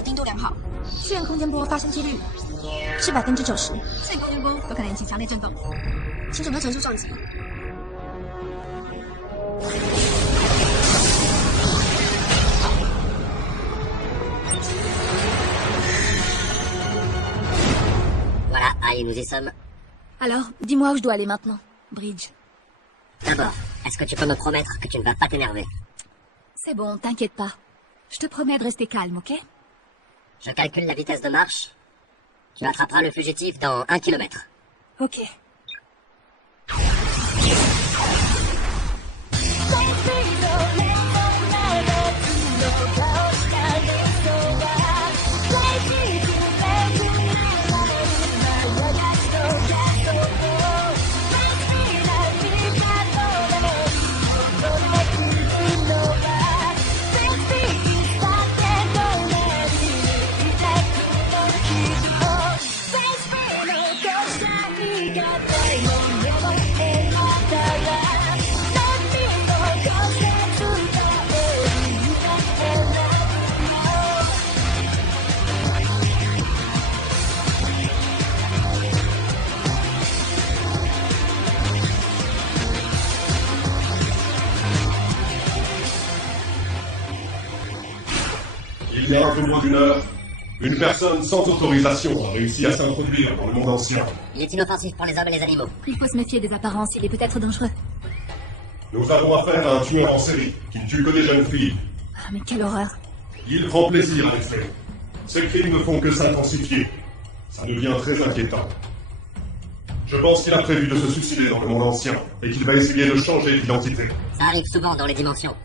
稳定度良好，次元空间波发生几率是90%，次元空间波都可能引起强烈震动，请准备陈述撞击。Voilà, allez, nous y sommes. Alors, dis-moi où je dois aller maintenant, Bridge. D'abord, est-ce que tu peux me promettre que tu ne vas pas t'énerver? C'est bon, t'inquiète pas. Je te promets de rester calme, ok? Je calcule la vitesse de marche. Tu attraperas le fugitif dans 1 kilomètre. Ok. Il y a un peu moins d'une heure, une personne sans autorisation a réussi à s'introduire dans le monde ancien. Il est inoffensif pour les hommes et les animaux. Il faut se méfier des apparences, il est peut-être dangereux. Nous avons affaire à un tueur en série qui ne tue que des jeunes filles. Ah, mais quelle horreur. Il prend plaisir à les faire. Ces crimes ne font que s'intensifier. Ça devient très inquiétant. Je pense qu'il a prévu de se suicider dans le monde ancien et qu'il va essayer de changer d'identité. Ça arrive souvent dans les dimensions.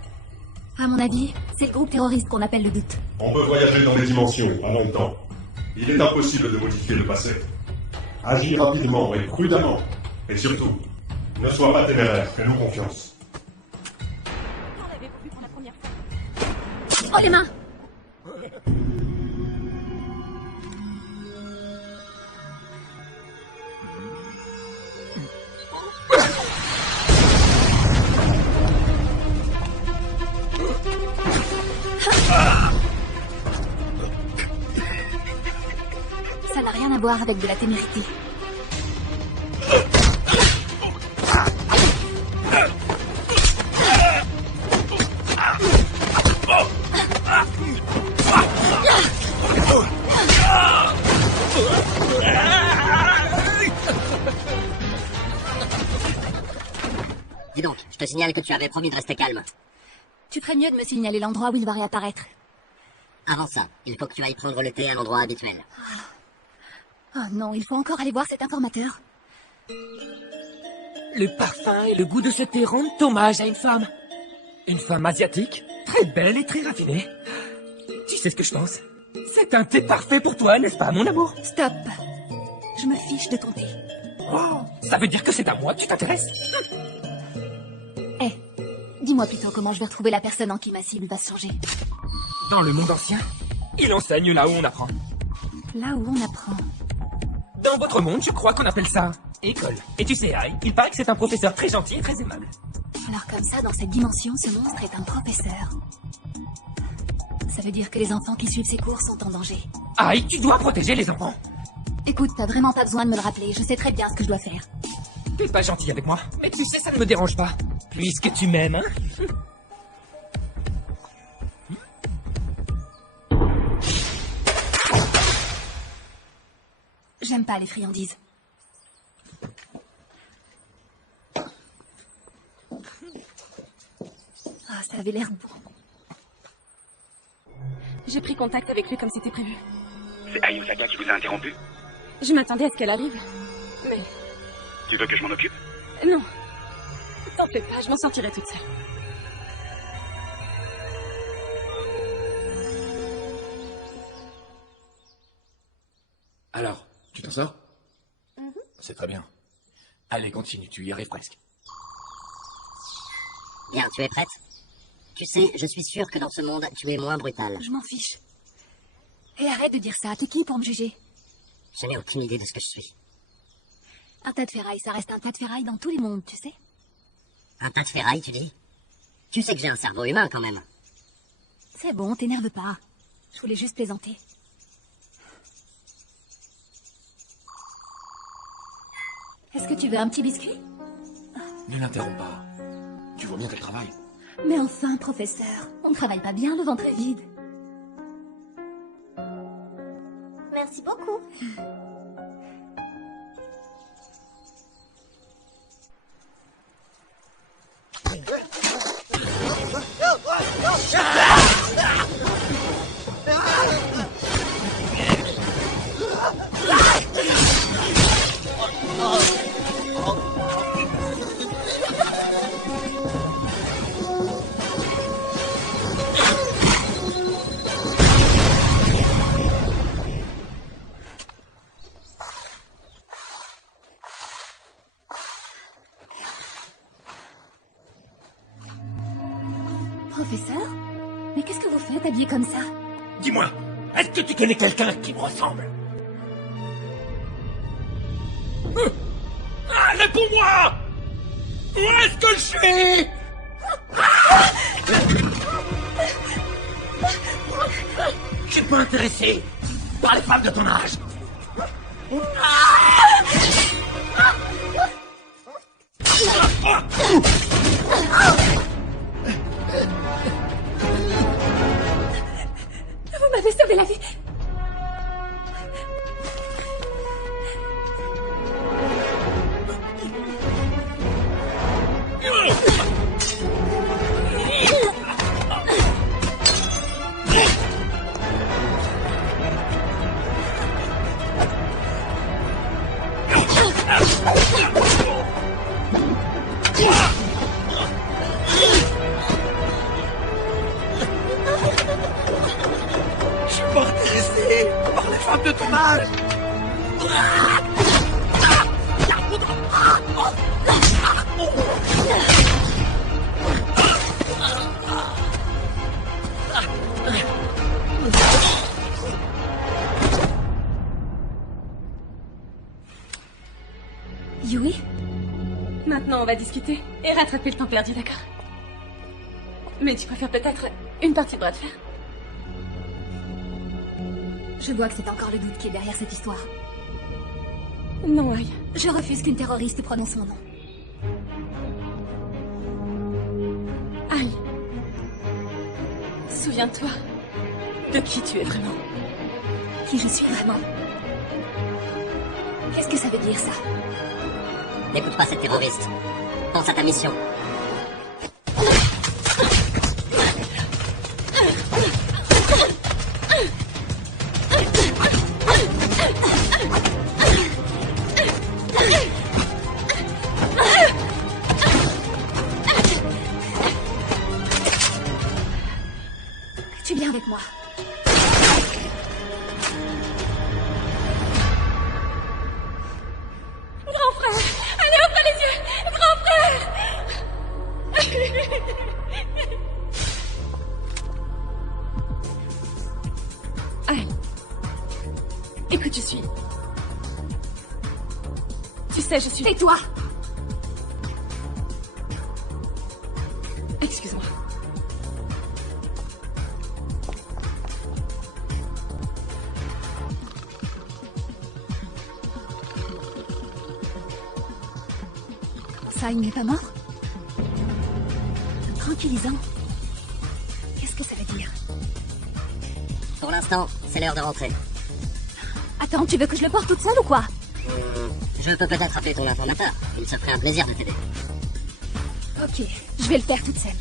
À mon avis, c'est le groupe terroriste qu'on appelle le Doute. On peut voyager dans les dimensions à longtemps. Il est impossible de modifier le passé. Agis rapidement et prudemment. Et surtout, ne sois pas téméraire, fais-nous confiance. Oh, les mains! Ça n'a rien à voir avec de la témérité. Dis donc, je te signale que tu avais promis de rester calme. Tu ferais mieux de me signaler l'endroit où il va réapparaître. Avant ça, il faut que tu ailles prendre le thé à l'endroit habituel. Oh non, il faut encore aller voir cet informateur. Le parfum et le goût de ce thé rendent hommage à une femme. Une femme asiatique, très belle et très raffinée. Tu sais ce que je pense? C'est un thé parfait pour toi, n'est-ce pas, mon amour? Stop. Je me fiche de ton thé. Oh, ça veut dire que c'est à moi que tu t'intéresses? Eh, dis-moi plutôt comment je vais retrouver la personne en qui ma cible va se changer. Dans le monde ancien, il enseigne là où on apprend. Là où on apprend. Dans votre monde, je crois qu'on appelle ça école. Et tu sais, Ai, il paraît que c'est un professeur très gentil et très aimable. Alors comme ça, dans cette dimension, ce monstre est un professeur. Ça veut dire que les enfants qui suivent ses cours sont en danger. Ai, tu dois protéger les enfants. Écoute, t'as vraiment pas besoin de me le rappeler, je sais très bien ce que je dois faire. T'es pas gentil avec moi, mais tu sais, ça ne me dérange pas. Puisque tu m'aimes, hein? J'aime pas les friandises. Ah, ça avait l'air bon. J'ai pris contact avec lui comme c'était prévu. C'est Ayusaka qui vous a interrompu? Je m'attendais à ce qu'elle arrive. Mais Tu veux que je m'en occupe? non. T'en fais pas, je m'en sortirai toute seule. Alors, tu t'en sors? C'est très bien. Allez, continue, tu y arrives presque. Bien, tu es prête? Tu sais, je suis sûr que dans ce monde, tu es moins brutal. Je m'en fiche. Et arrête de dire ça, t'es qui pour me juger? Je n'ai aucune idée de ce que je suis. Un tas de ferraille, ça reste un tas de ferraille dans tous les mondes, tu sais? Un tas de ferraille, tu dis? Tu sais que j'ai un cerveau humain, quand même. C'est bon, t'énerve pas. Je voulais juste plaisanter. Est-ce que tu veux un petit biscuit? Ne l'interromps pas. Tu vois bien qu'elle travaille. Mais enfin, professeur, on ne travaille pas bien le ventre vide. Merci beaucoup. Professeur? Mais qu'est-ce que vous faites habillé comme ça? Dis-moi, est-ce que tu connais quelqu'un qui me ressemble? Ah, réponds-moi! Où est-ce que je suis? Je suis pas intéressé par les femmes de ton âge. Vous m'avez sauvé la vie. Je suis pas intéressé par les femmes de ton âge. Yui? Maintenant, on va discuter et rattraper le temps perdu, d'accord? Mais tu préfères peut-être une partie de bras de fer? Je vois que c'est encore le doute qui est derrière cette histoire. Non, Aya. Je refuse qu'une terroriste prononce mon nom. Aïe. Souviens-toi de qui tu es vraiment. Qui je suis vraiment? Qu'est-ce que ça veut dire, ça? N'écoute pas cette terroriste. Pense à ta mission. Tu viens avec moi. Grand frère! Allez, ouvre les yeux! Grand frère! Aïe. Écoute, je suis... Tu sais, je suis... Tais-toi! Excuse-moi. Ça, il n'est pas mort? Tranquillisant. Qu'est-ce que ça veut dire? Pour l'instant, c'est l'heure de rentrer. Attends, tu veux que je le porte toute seule ou quoi? Je peux peut-être appeler ton informateur. Il se ferait un plaisir de t'aider. Ok, je vais le faire toute seule.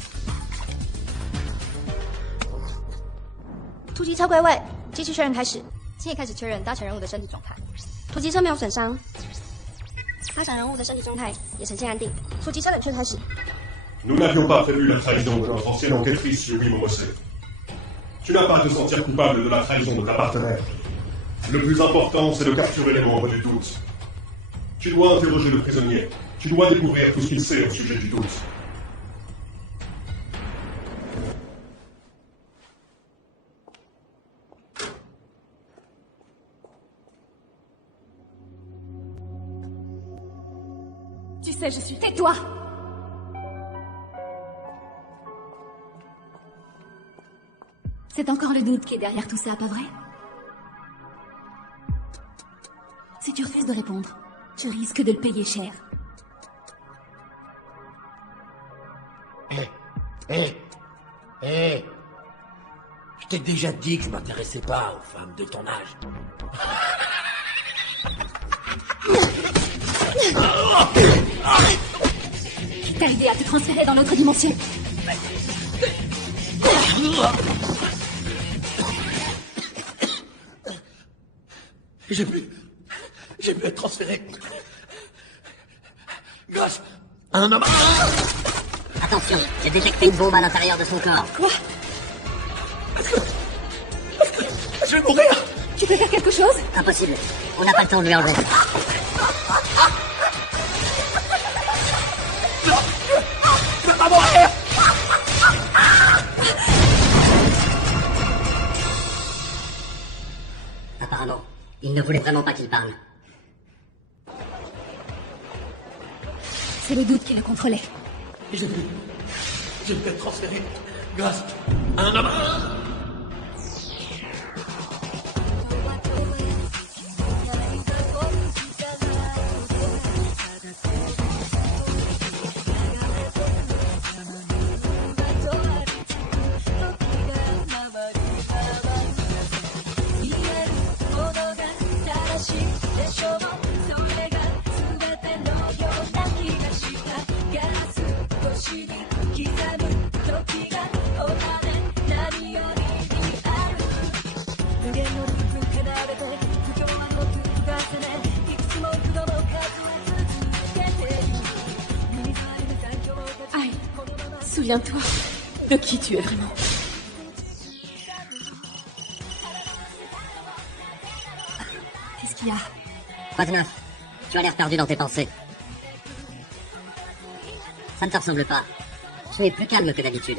突击车归位，继续确认开始。请也开始确认搭乘人物的身体状态。突击车没有损伤，搭乘人物的身体状态也呈现安定。突击车冷却开始。 Nous n'avions pas prévu la trahison de notre ancienne enquêtrice Yuri Momose. Tu n'as pas à te sentir coupable de la trahison de ta partenaire. Le plus important, c'est de capturer les membres du doute. Tu dois interroger le prisonnier. Tu dois découvrir tout ce qu'il sait au sujet du doute. Tu sais, je suis... C'est encore le doute qui est derrière tout ça, pas vrai? Si tu refuses de répondre, tu risques de le payer cher. Je t'ai déjà dit que je m'intéressais pas aux femmes de ton âge. Qui t'a aidé à te transférer dans l'autre dimension? J'ai pu être transféré grâce à un homme. Attention, j'ai détecté une bombe à l'intérieur de son corps. Quoi? Je vais mourir. Tu peux faire quelque chose? Impossible. On n'a pas le temps de lui enlever. Je vais pas mourir. Apparemment, il ne voulait vraiment pas qu'il parle. C'est le doute qui le contrôlait. J'ai pu être transféré grâce à un homme. Aïe, souviens-toi de qui tu es vraiment. Qu'est-ce qu'il y a? Quoi de neuf? Tu as l'air perdu dans tes pensées. Ça ne te ressemble pas. Tu es plus calme que d'habitude.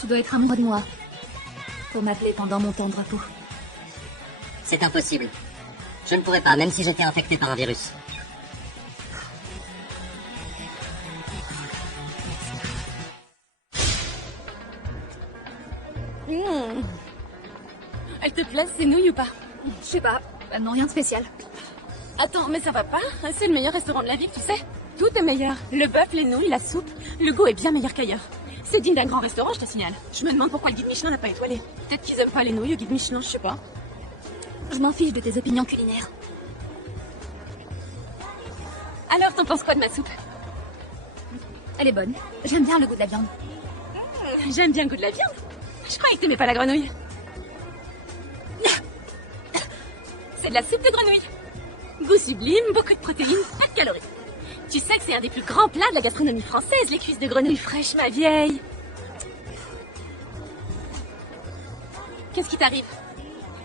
Tu dois être amoureux de moi. Pour m'appeler pendant mon temps de repos. C'est impossible. Je ne pourrais pas, même si j'étais infecté par un virus. Elles te plaisent ces nouilles ou pas? Je sais pas. Non, rien de spécial. Attends, mais ça va pas? C'est le meilleur restaurant de la ville, tu sais? Tout est meilleur. Le bœuf, les nouilles, la soupe. Le goût est bien meilleur qu'ailleurs. C'est digne d'un grand restaurant, je te signale. Je me demande pourquoi le guide Michelin n'a pas étoilé. Peut-être qu'ils aiment pas les nouilles au guide Michelin, je sais pas. Je m'en fiche de tes opinions culinaires. Alors, t'en penses quoi de ma soupe? Elle est bonne. J'aime bien le goût de la viande. J'aime bien le goût de la viande. Je croyais que t'aimais pas la grenouille. C'est de la soupe de grenouille. Goût sublime, beaucoup de protéines, pas de calories. Tu sais que c'est un des plus grands plats de la gastronomie française, les cuisses de grenouille fraîches, ma vieille. Qu'est-ce qui t'arrive?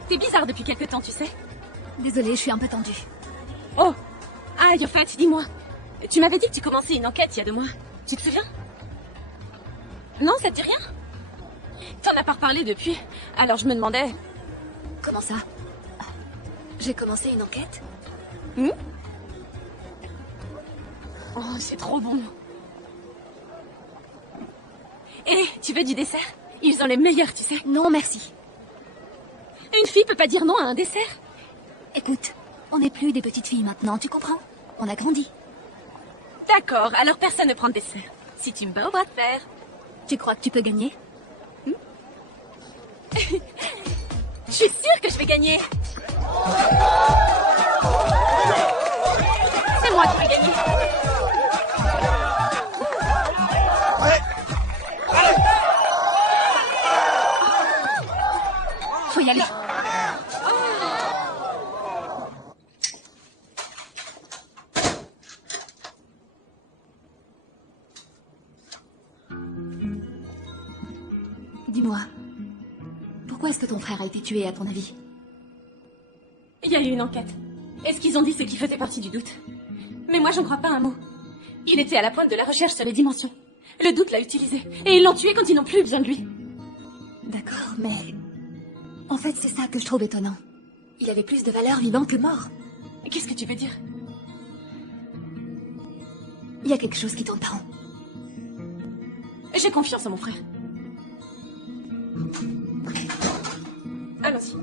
T'es bizarre depuis quelque temps, tu sais. Désolée, je suis un peu tendue. Oh, aïe, au fait, dis-moi. Tu m'avais dit que tu commençais une enquête il y a 2 mois. Tu te souviens? Non, ça te dit rien? T'en as pas reparlé depuis. Alors je me demandais... Comment ça? J'ai commencé une enquête? Oh, c'est trop bon. Eh, tu veux du dessert? Ils ont les meilleurs, tu sais. Non, merci. Une fille peut pas dire non à un dessert. Écoute, on n'est plus des petites filles maintenant, tu comprends? On a grandi. D'accord, alors personne ne prend de dessert. Si tu me bats au bras de fer. Tu crois que tu peux gagner? Je suis sûre que je vais gagner. C'est moi qui vais gagner. Faut y aller. Dis-moi, pourquoi est-ce que ton frère a été tué à ton avis? Il y a eu une enquête. Et ce qu'ils ont dit, c'est qu'il faisait partie du doute. Mais moi, j'en crois pas un mot. Il était à la pointe de la recherche sur les dimensions. Le doute l'a utilisé. Et ils l'ont tué quand ils n'ont plus besoin de lui. D'accord, mais... En fait, c'est ça que je trouve étonnant. Il avait plus de valeur vivant que mort. Qu'est-ce que tu veux dire? Il y a quelque chose qui t'entend. J'ai confiance en mon frère. Allons-y.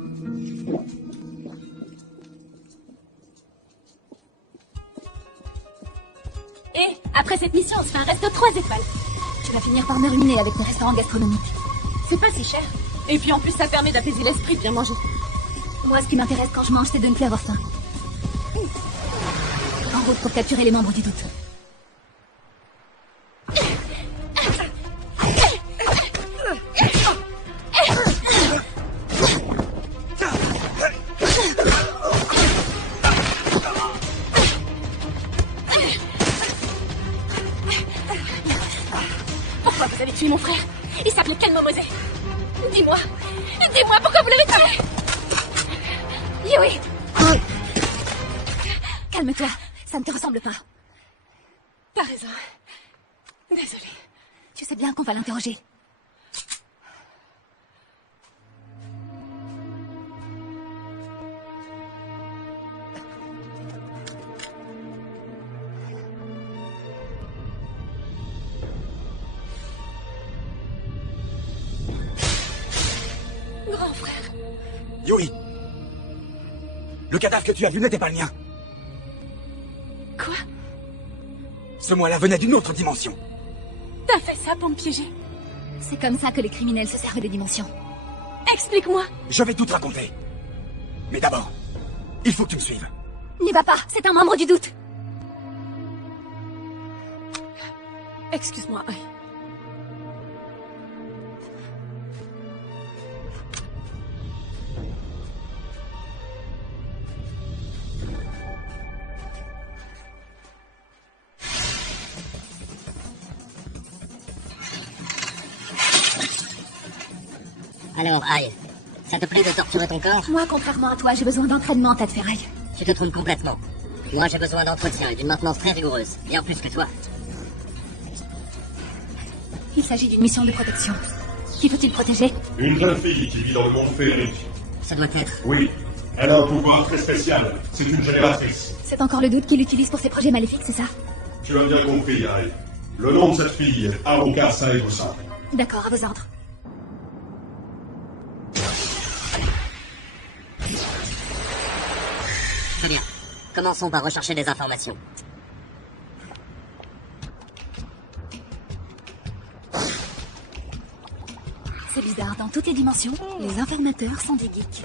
Et après cette mission, on se fait un resto 3 étoiles. Tu vas finir par me ruiner avec tes restaurants gastronomiques. C'est pas si cher. Et puis en plus, ça permet d'apaiser l'esprit de bien manger. Moi, ce qui m'intéresse quand je mange, c'est de ne plus avoir faim. En route pour capturer les membres du doute. Pourquoi vous avez tué mon frère? Il s'appelait Ken Momose. Dis-moi pourquoi vous l'avez tué? Yui! Calme-toi, ça ne te ressemble pas. T'as raison. Désolée. Tu sais bien qu'on va l'interroger. Grand frère. Yuri! Le cadavre que tu as vu n'était pas le mien. Quoi? Ce moi-là venait d'une autre dimension. T'as fait ça pour me piéger? C'est comme ça que les criminels se servent des dimensions. Explique-moi. Je vais tout te raconter. Mais d'abord, il faut que tu me suives. N'y va pas, c'est un membre du doute. Excuse-moi, oui. Alors, aïe, ça te plaît de torturer ton corps? Moi, contrairement à toi, j'ai besoin d'entraînement, tas de ferraille. Tu te trompes complètement. Moi, j'ai besoin d'entretien et d'une maintenance très rigoureuse. Bien plus que toi. Il s'agit d'une mission de protection. Qui faut-il protéger? Une jeune fille qui vit dans le monde féerique. Ça doit être... Oui, elle a un pouvoir très spécial. C'est une génératrice. C'est encore le doute qu'il utilise pour ses projets maléfiques, c'est ça? Tu as bien compris, Aïe. Le nom de cette fille est Haruka Saegusa. D'accord, à vos ordres. Très bien. Commençons par rechercher des informations. C'est bizarre, dans toutes les dimensions, les informateurs sont des geeks.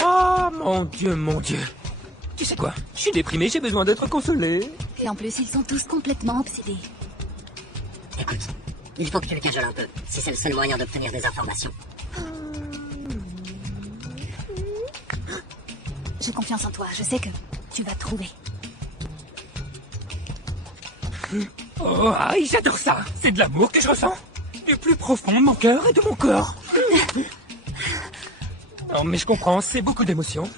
Oh mon Dieu, mon Dieu. Tu sais quoi? Je suis déprimé, j'ai besoin d'être consolé. Et en plus, ils sont tous complètement obsédés. Écoute, il faut que tu le cajoles un peu, si c'est le seul moyen d'obtenir des informations. J'ai confiance en toi, je sais que tu vas trouver. Oh, aïe, j'adore ça. C'est de l'amour que je ressens. Du plus profond de mon cœur et de mon corps. Non, mais je comprends, c'est beaucoup d'émotions.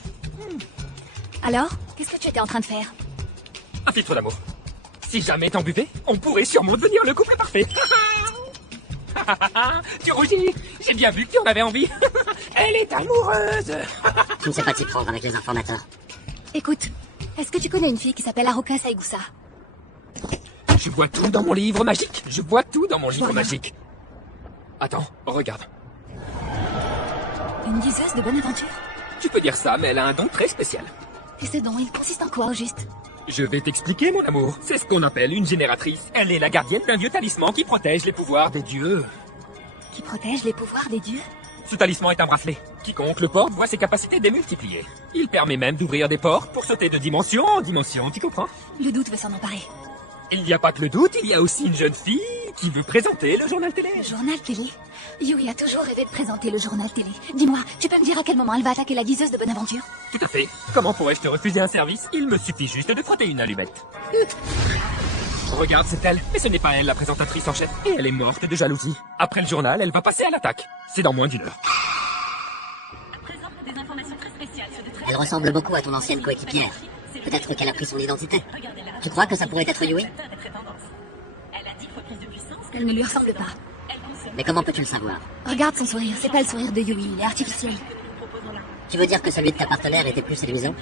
Alors, qu'est-ce que tu étais en train de faire? Un filtre d'amour. Si jamais t'en buvais, on pourrait sûrement devenir le couple parfait. Tu rougis? J'ai bien vu que tu en avais envie. Elle est amoureuse. Tu ne sais pas t'y prendre avec les informateurs. Écoute, est-ce que tu connais une fille qui s'appelle Haruka Saegusa? Je vois tout dans mon livre magique. Je vois tout dans mon livre Voilà. magique. Attends, regarde. Une diseuse de bonne aventure? Tu peux dire ça, mais elle a un don très spécial. Et ce don, il consiste en quoi au juste? Je vais t'expliquer, mon amour. C'est ce qu'on appelle une génératrice. Elle est la gardienne d'un vieux talisman qui protège les pouvoirs des dieux. Qui protège les pouvoirs des dieux? Ce talisman est un bracelet. Quiconque le porte voit ses capacités démultipliées. Il permet même d'ouvrir des portes pour sauter de dimension en dimension, tu comprends? Le doute veut s'en emparer. Il n'y a pas que le doute, il y a aussi une jeune fille qui veut présenter le journal télé. Le journal télé? Yui a toujours rêvé de présenter le journal télé. Dis-moi, tu peux me dire à quel moment elle va attaquer la diseuse de bonne aventure? Tout à fait. Comment pourrais-je te refuser un service? Il me suffit juste de frotter une allumette. Regarde, c'est elle. Mais ce n'est pas elle la présentatrice en chef. Et elle est morte de jalousie. Après le journal, elle va passer à l'attaque. C'est dans moins d'une heure. Elle ressemble beaucoup à ton ancienne coéquipière. Peut-être qu'elle a pris son identité. Tu crois que ça pourrait être Yui? Elle ne lui ressemble pas. Mais comment peux-tu le savoir? Regarde son sourire, c'est pas le sourire de Yui, il est artificiel. Tu veux dire que celui de ta partenaire était plus séduisant?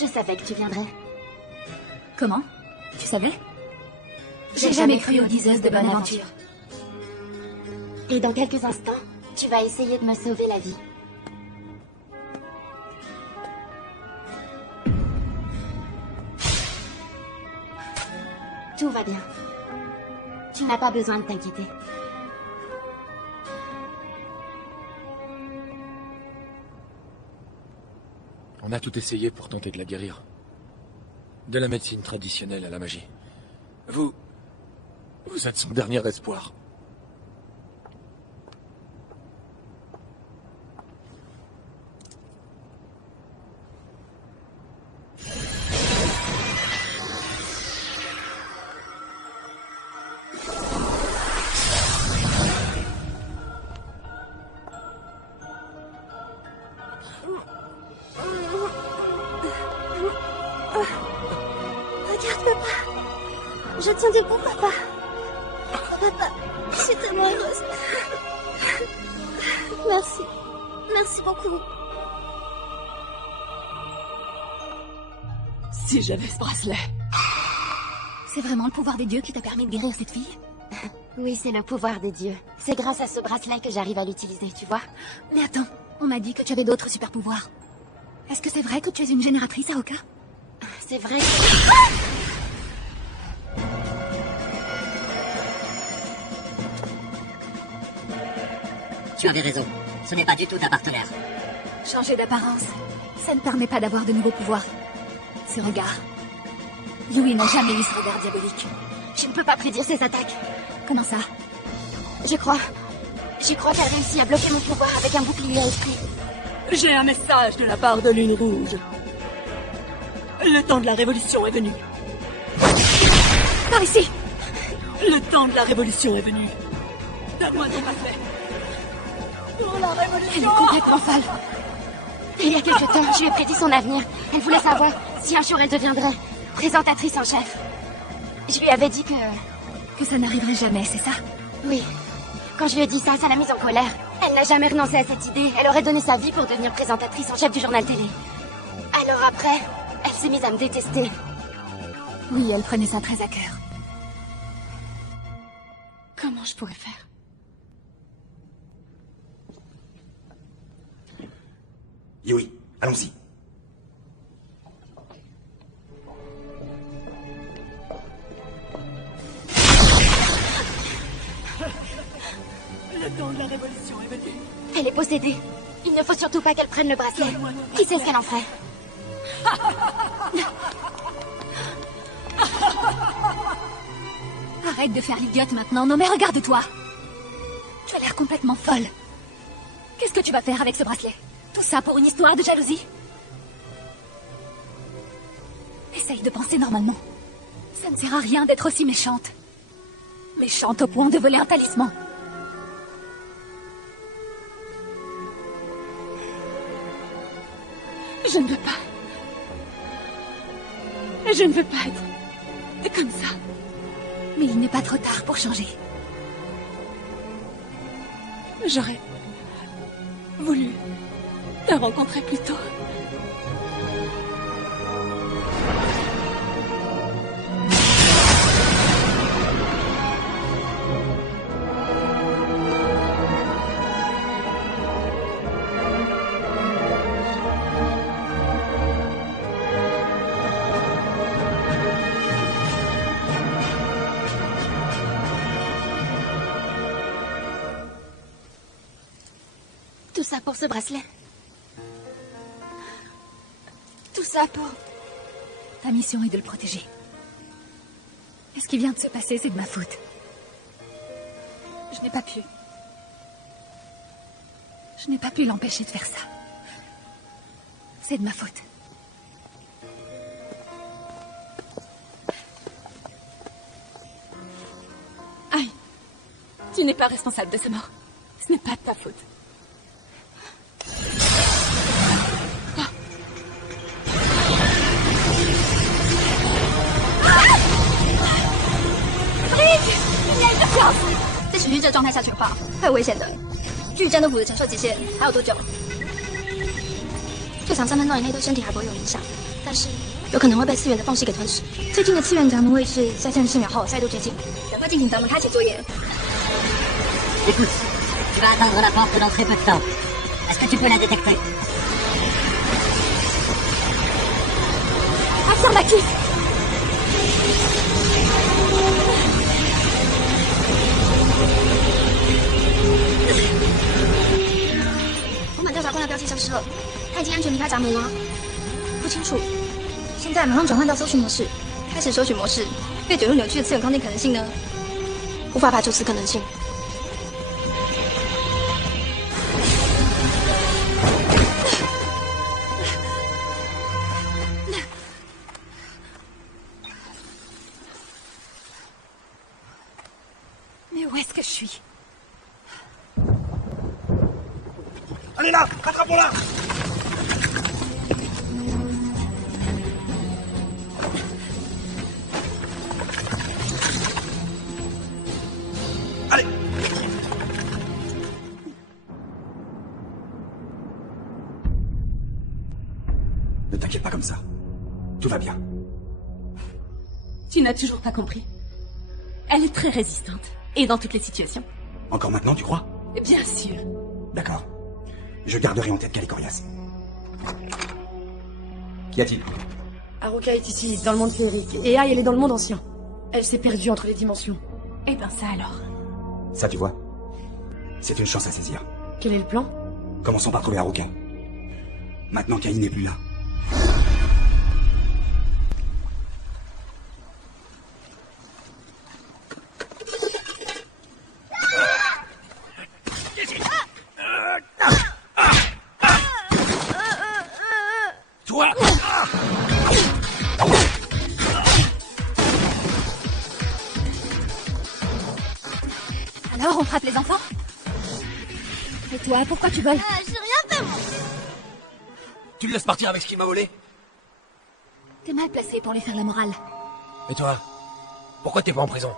Je savais que tu viendrais. Comment? Tu savais? J'ai jamais cru aux diseuses de bonne aventure. Et dans quelques instants, tu vas essayer de me sauver la vie. Tout va bien. Tu n'as pas besoin de t'inquiéter. On a tout essayé pour tenter de la guérir. De la médecine traditionnelle à la magie. Vous êtes son dernier espoir. Regarde, papa. Je tiens debout, papa. Papa, je suis tellement heureuse. Merci. Merci beaucoup. Si j'avais ce bracelet. C'est vraiment le pouvoir des dieux qui t'a permis de guérir cette fille? Oui, c'est le pouvoir des dieux. C'est grâce à ce bracelet que j'arrive à l'utiliser, tu vois. Mais attends, on m'a dit que tu avais d'autres super pouvoirs. Est-ce que c'est vrai que tu es une génératrice, Aoka? C'est vrai. Tu avais raison. Ce n'est pas du tout ta partenaire. Changer d'apparence, ça ne permet pas d'avoir de nouveaux pouvoirs. Ce regard. Yui n'a jamais eu ce regard diabolique. Je ne peux pas prédire ses attaques. Comment ça? Je crois qu'elle réussit à bloquer mon pouvoir avec un bouclier à esprit. J'ai un message de la part de Lune Rouge. Le temps de la révolution est venu. Par ici! Le temps de la révolution est venu. Donne-moi ton bracelet. Pour la révolution! Elle est complètement folle. Il y a quelque temps, je lui ai prédit son avenir. Elle voulait savoir si un jour elle deviendrait présentatrice en chef. Je lui avais dit que... Que ça n'arriverait jamais, c'est ça? Oui. Quand je lui ai dit ça, ça l'a mise en colère. Elle n'a jamais renoncé à cette idée. Elle aurait donné sa vie pour devenir présentatrice en chef du journal télé. Alors après, elle s'est mise à me détester. Oui, elle prenait ça très à cœur. Comment je pourrais faire? Yui, allons-y. Le temps de la révolution est venu. Elle est possédée. Il ne faut surtout pas qu'elle prenne le bracelet. Qui sait ce qu'elle en ferait? Arrête de faire l'idiote maintenant. Non mais regarde-toi. Tu as l'air complètement folle. Qu'est-ce que tu vas faire avec ce bracelet? Tout ça pour une histoire de jalousie? Essaye de penser normalement. Ça ne sert à rien d'être aussi méchante. Méchante au point de voler un talisman. Je ne veux pas. Je ne veux pas être comme ça. Mais il n'est pas trop tard pour changer. J'aurais voulu te rencontrer plus tôt. Tout ça pour ce bracelet. Tout ça pour... Ta mission est de le protéger. Et ce qui vient de se passer, c'est de ma faute. Je n'ai pas pu. Je n'ai pas pu l'empêcher de faire ça. C'est de ma faute. Aïe, tu n'es pas responsable de sa mort. Ce n'est pas de ta faute.持续这状态下去的话，会危险的。距真的虎的承受极限还有多久？最长3分钟以内对身体还不会有影响，但是有可能会被次元的缝隙给吞噬。最近的次元闸门位置在34秒后再度接近，赶快进行闸门开启作业。Écoute, tu vas atteindre la porte dans très peu de temps. Est-ce que tu peux la détecter? Affirmatif. 福满调查官的标记消失了，他已经安全离开闸门了。不清楚。现在马上转换到搜寻模式，开始搜寻模式。被卷入扭曲的次元空间可能性呢？无法排除此可能性。Mais où est-ce que je suis? Allez là, attrape-la! Allez! Ne t'inquiète pas comme ça. Tout va bien. Tu n'as toujours pas compris. Elle est très résistante. Et dans toutes les situations. Encore maintenant, tu crois? Bien sûr. D'accord. Je garderai en tête qu'elle est coriace. Qu'y a-t-il? Haruka est ici, dans le monde féerique, et Ai, elle est dans le monde ancien. Elle s'est perdue entre les dimensions. Eh ben ça alors. Ça, tu vois, c'est une chance à saisir. Quel est le plan? Commençons par trouver Haruka. Maintenant qu'Ai n'est plus là. Toi! Alors, on frappe les enfants? Et toi, pourquoi tu voles? J'ai rien fait, moi. Tu le laisses partir avec ce qu'il m'a volé? T'es mal placé pour lui faire la morale. Et toi? Pourquoi t'es pas en prison?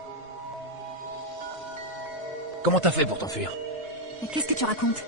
Comment t'as fait pour t'enfuir? Mais qu'est-ce que tu racontes?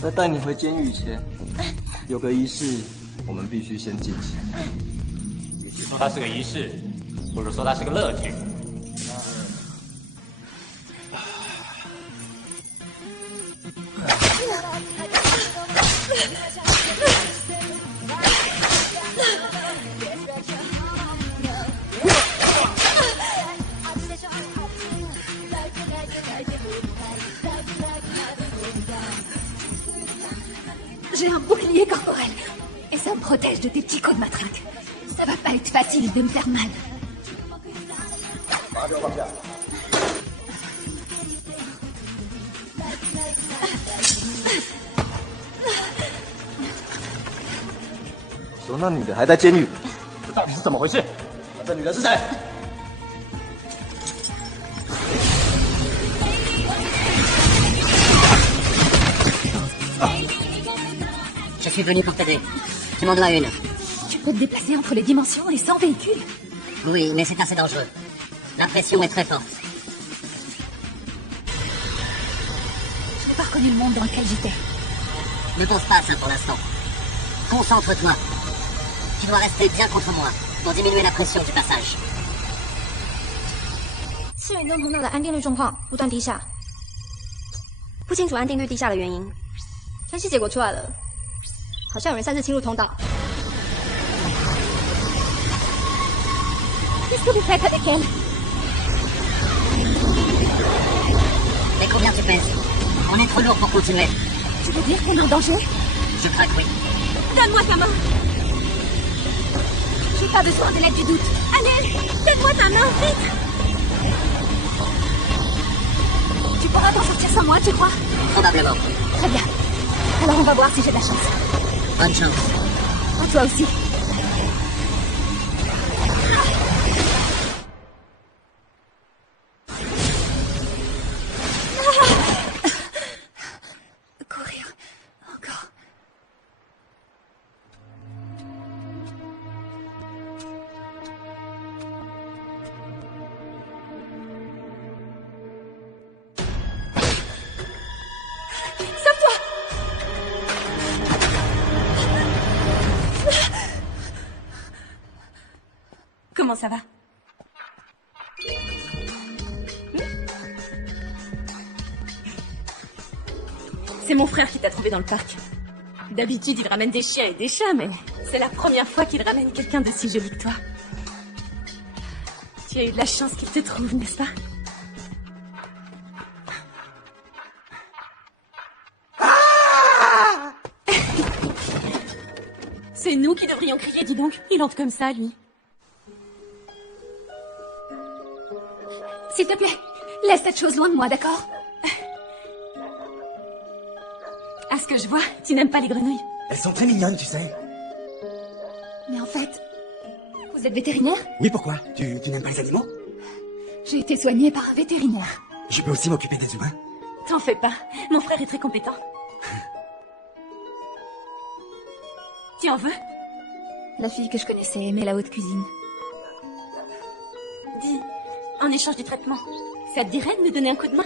在带你回监狱前，有个仪式，我们必须先进行。与其说它是个仪式，不如说它是个乐趣。J'ai un bouclier corporel. Et ça me protège de tes petits coups de matraque. Ça va pas être facile de me faire mal. « 说那女的还在监狱，这到底是怎么回事？这女的是谁？ Je suis venu pour t'aider. Tu m'en dois une. Tu peux te déplacer entre les dimensions et sans véhicule? Oui, mais c'est assez dangereux. La pression est très forte. Je n'ai pas reconnu le monde dans lequel j'étais. Ne pense pas à ça pour l'instant. Concentre-toi. Tu dois rester bien contre moi pour diminuer la pression du passage. 次元灯膨胀的安定率状况不断低下，不清楚安定率低下的原因。分析结果出来了，好像有人擅自侵入通道。 Qu'est-ce que vous faites avec elle? Mais combien tu pèses? On est trop lourd pour continuer. Tu veux dire qu'on est en danger? Je craque, oui. Donne-moi ta main. J'ai pas besoin de l'aide du doute. Allez, Daniel, donne-moi ta main, vite! Tu pourras t'en sortir sans moi, tu crois? Probablement. Très bien. Alors on va voir si j'ai de la chance. Bonne chance. À toi aussi. Courir. Encore. Comment ça va? C'est mon frère qui t'a trouvé dans le parc. D'habitude, il ramène des chiens et des chats, mais c'est la première fois qu'il ramène quelqu'un de si joli que toi. Tu as eu de la chance qu'il te trouve, n'est-ce pas? C'est nous qui devrions crier, dis donc. Il entre comme ça, lui. S'il te plaît, laisse cette chose loin de moi, d'accord? À ce que je vois, tu n'aimes pas les grenouilles. Elles sont très mignonnes, tu sais. Mais en fait, vous êtes vétérinaire? Oui, pourquoi? Tu n'aimes pas les animaux? J'ai été soignée par un vétérinaire. Je peux aussi m'occuper des humains. T'en fais pas, mon frère est très compétent. Tu en veux? La fille que je connaissais aimait la haute cuisine. Dis, en échange du traitement, ça te dirait de me donner un coup de main?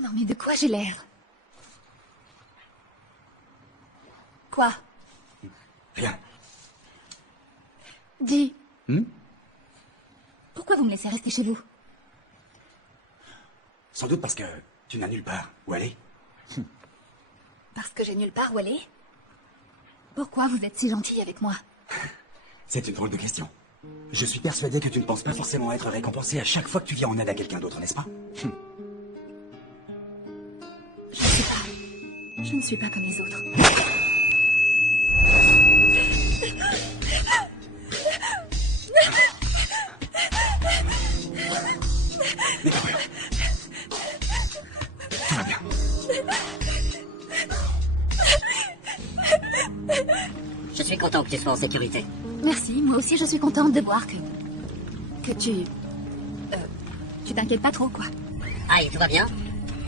Non mais de quoi j'ai l'air? Quoi? Rien. Dis. Pourquoi vous me laissez rester chez vous? Sans doute parce que tu n'as nulle part où aller. Parce que j'ai nulle part où aller? Pourquoi vous êtes si gentil avec moi? C'est une drôle de question. Je suis persuadé que tu ne penses pas forcément être récompensé à chaque fois que tu viens en aide à quelqu'un d'autre, n'est-ce pas? Je ne suis pas comme les autres. N'aie pas peur. Tout va bien. Je suis content que tu sois en sécurité. Merci, moi aussi je suis contente de voir que tu... tu t'inquiètes pas trop, quoi. Aïe, tout va bien?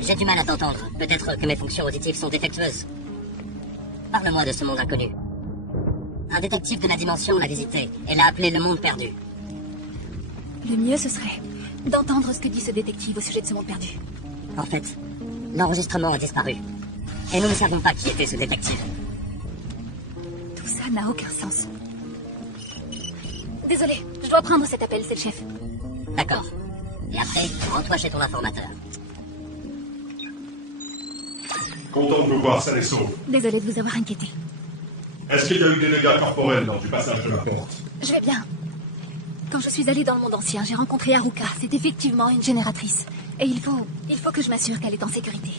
J'ai du mal à t'entendre. Peut-être que mes fonctions auditives sont défectueuses. Parle-moi de ce monde inconnu. Un détective de la dimension l'a visité et l'a appelé le monde perdu. Le mieux ce serait d'entendre ce que dit ce détective au sujet de ce monde perdu. En fait, l'enregistrement a disparu. Et nous ne savons pas qui était ce détective. Tout ça n'a aucun sens. Désolée, je dois prendre cet appel, c'est le chef. D'accord. Et après, rends-toi chez ton informateur. Content de vous voir sain et sauf. Désolée de vous avoir inquiété. Est-ce qu'il y a eu des dégâts corporels lors du passage de la porte? Je vais bien. Quand je suis allée dans le monde ancien, j'ai rencontré Haruka. C'est effectivement une génératrice. Et il faut que je m'assure qu'elle est en sécurité.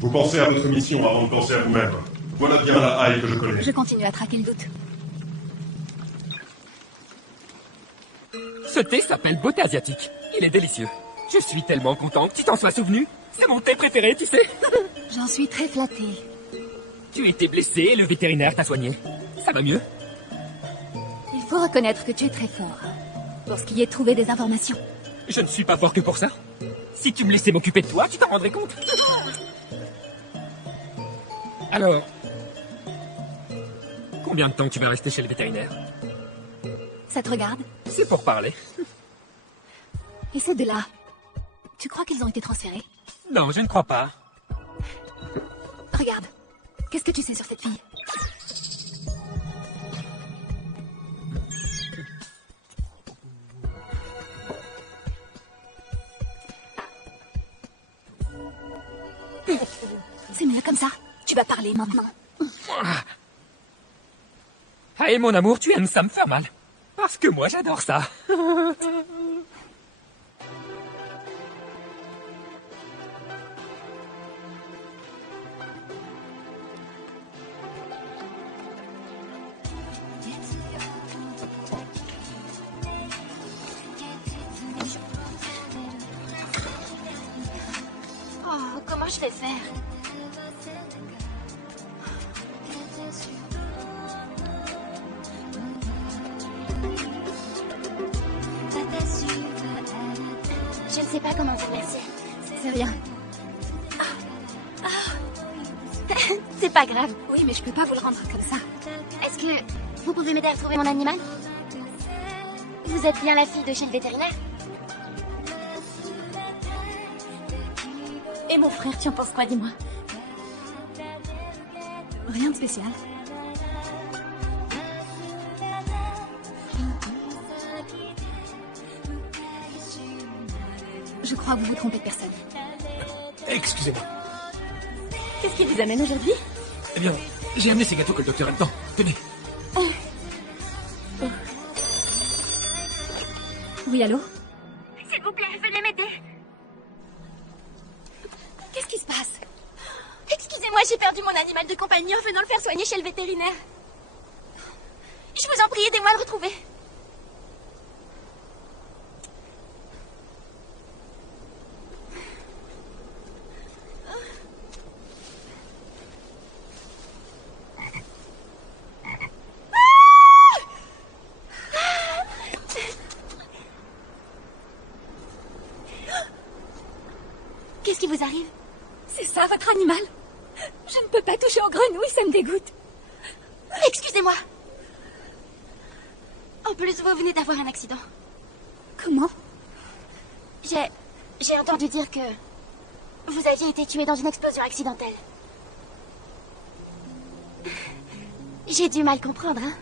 Vous pensez à votre mission avant de penser à vous-même. Voilà bien la haille que je connais. Je continue à traquer le doute. Ce thé s'appelle beauté asiatique. Il est délicieux. Je suis tellement content que tu t'en sois souvenu. C'est mon thé préféré, tu sais. J'en suis très flattée. Tu étais blessé et le vétérinaire t'a soigné. Ça va mieux? Il faut reconnaître que tu es très fort. Pour ce qui est de trouver des informations. Je ne suis pas fort que pour ça. Si tu me laissais m'occuper de toi, tu t'en rendrais compte. Alors, combien de temps tu vas rester chez le vétérinaire? Ça te regarde? C'est pour parler. Et ces deux-là, tu crois qu'ils ont été transférés? Non, je ne crois pas. Regarde, qu'est-ce que tu sais sur cette fille? C'est mieux comme ça. Tu vas parler maintenant. Ah, et mon amour, tu aimes ça me faire mal. Parce que moi, j'adore ça. sais faire. Je ne sais pas comment vous remercier. C'est rien. C'est pas grave. Oui, mais je peux pas vous le rendre comme ça. Est-ce que vous pouvez m'aider à retrouver mon animal? Vous êtes bien la fille de chez le vétérinaire? Et mon frère, tu en penses quoi, dis-moi? Rien de spécial. Je crois que vous vous trompez de personne. Excusez-moi. Qu'est-ce qui vous amène aujourd'hui? Eh bien, j'ai amené ces gâteaux que le docteur aime tant. Tenez. Oui, allô? S'il vous plaît, venez m'aider. Qu'est-ce qui se passe? Excusez-moi, j'ai perdu mon animal de compagnie en venant le faire soigner chez le vétérinaire. Je vous en prie, aidez-moi à le retrouver. Qu'est-ce qui vous arrive? C'est ça, votre animal? Je ne peux pas toucher aux grenouilles, ça me dégoûte. Excusez-moi. En plus, vous venez d'avoir un accident. Comment? J'ai entendu dire que vous aviez été tué dans une explosion accidentelle. J'ai du mal comprendre, hein?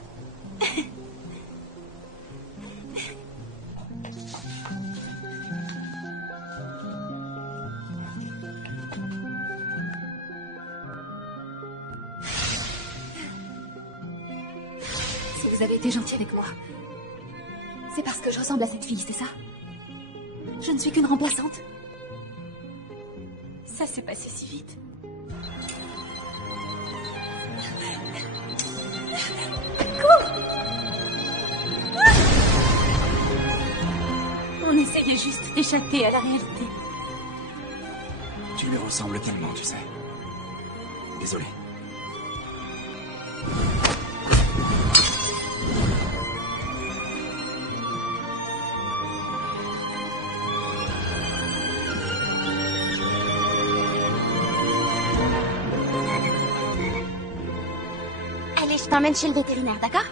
Si vous avez été gentil avec moi, c'est parce que je ressemble à cette fille, c'est ça? Je ne suis qu'une remplaçante? Ça s'est passé si vite. On essayait juste d'échapper à la réalité. Tu lui ressembles tellement, tu sais. Désolé. Allez, je t'emmène chez le vétérinaire, d'accord?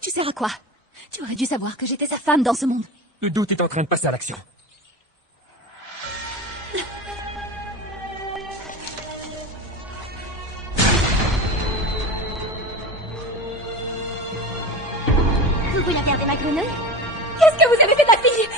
Tu sers à quoi? Tu aurais dû savoir que j'étais sa femme dans ce monde. Le doute est en train de passer à l'action. Vous voulez regarder ma grenouille? Qu'est-ce que vous avez fait de ma fille?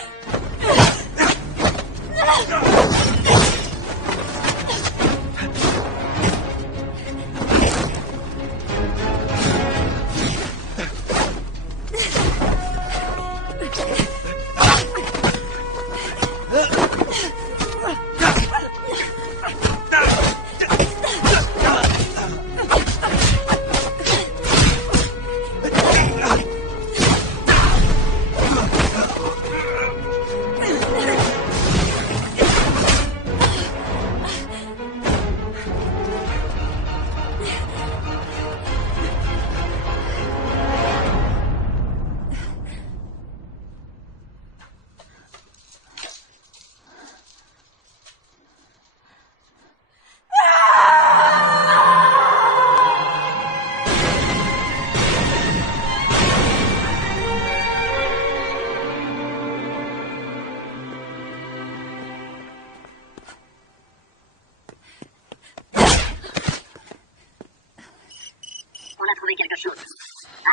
On a trouvé quelque chose.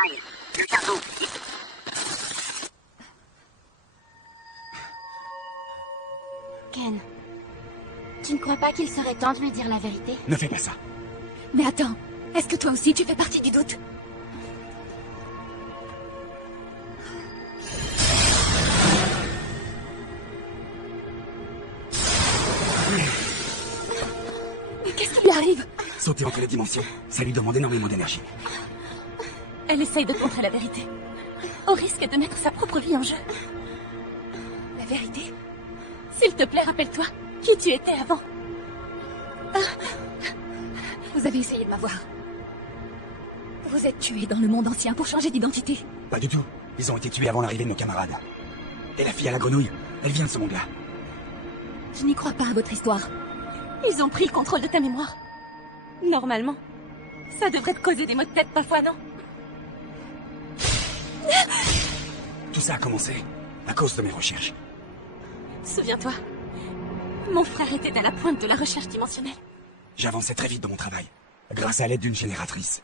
Aïe, le carton. Ken, tu ne crois pas qu'il serait temps de lui dire la vérité? Ne fais pas ça. Mais attends, est-ce que toi aussi tu fais partie du doute? Mais qu'est-ce qui lui arrive? Sauter entre les dimensions, ça lui demande énormément d'énergie. Elle essaye de contrer la vérité, au risque de mettre sa propre vie en jeu. La vérité? S'il te plaît, rappelle-toi qui tu étais avant. Vous avez essayé de m'avoir. Vous êtes tués dans le monde ancien pour changer d'identité. Pas du tout. Ils ont été tués avant l'arrivée de nos camarades. Et la fille à la grenouille, elle vient de ce monde-là. Je n'y crois pas à votre histoire. Ils ont pris le contrôle de ta mémoire. Normalement, ça devrait te causer des maux de tête parfois, non? Tout ça a commencé à cause de mes recherches. Souviens-toi, mon frère était à la pointe de la recherche dimensionnelle. J'avançais très vite dans mon travail, grâce à l'aide d'une génératrice.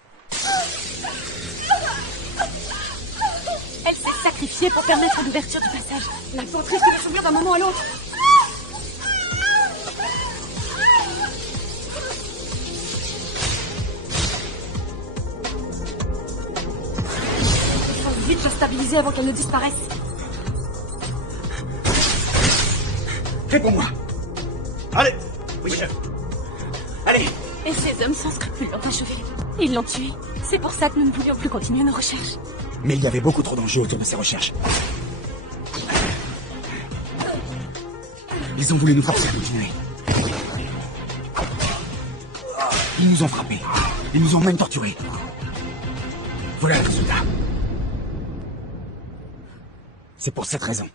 Elle s'est sacrifiée pour permettre l'ouverture du passage. La porte risque de s'ouvrir d'un moment à l'autre. Il faut vite la stabiliser avant qu'elle ne disparaisse. Réponds-moi. Allez. Oui, chef. Allez. Et ces hommes sans scrupules l'ont achevé. Ils l'ont tué. C'est pour ça que nous ne pouvions plus continuer nos recherches. Mais il y avait beaucoup trop d'enjeux autour de ces recherches. Ils ont voulu nous forcer à continuer. Ils nous ont frappés. Ils nous ont même torturés. Voilà le résultat. C'est pour cette raison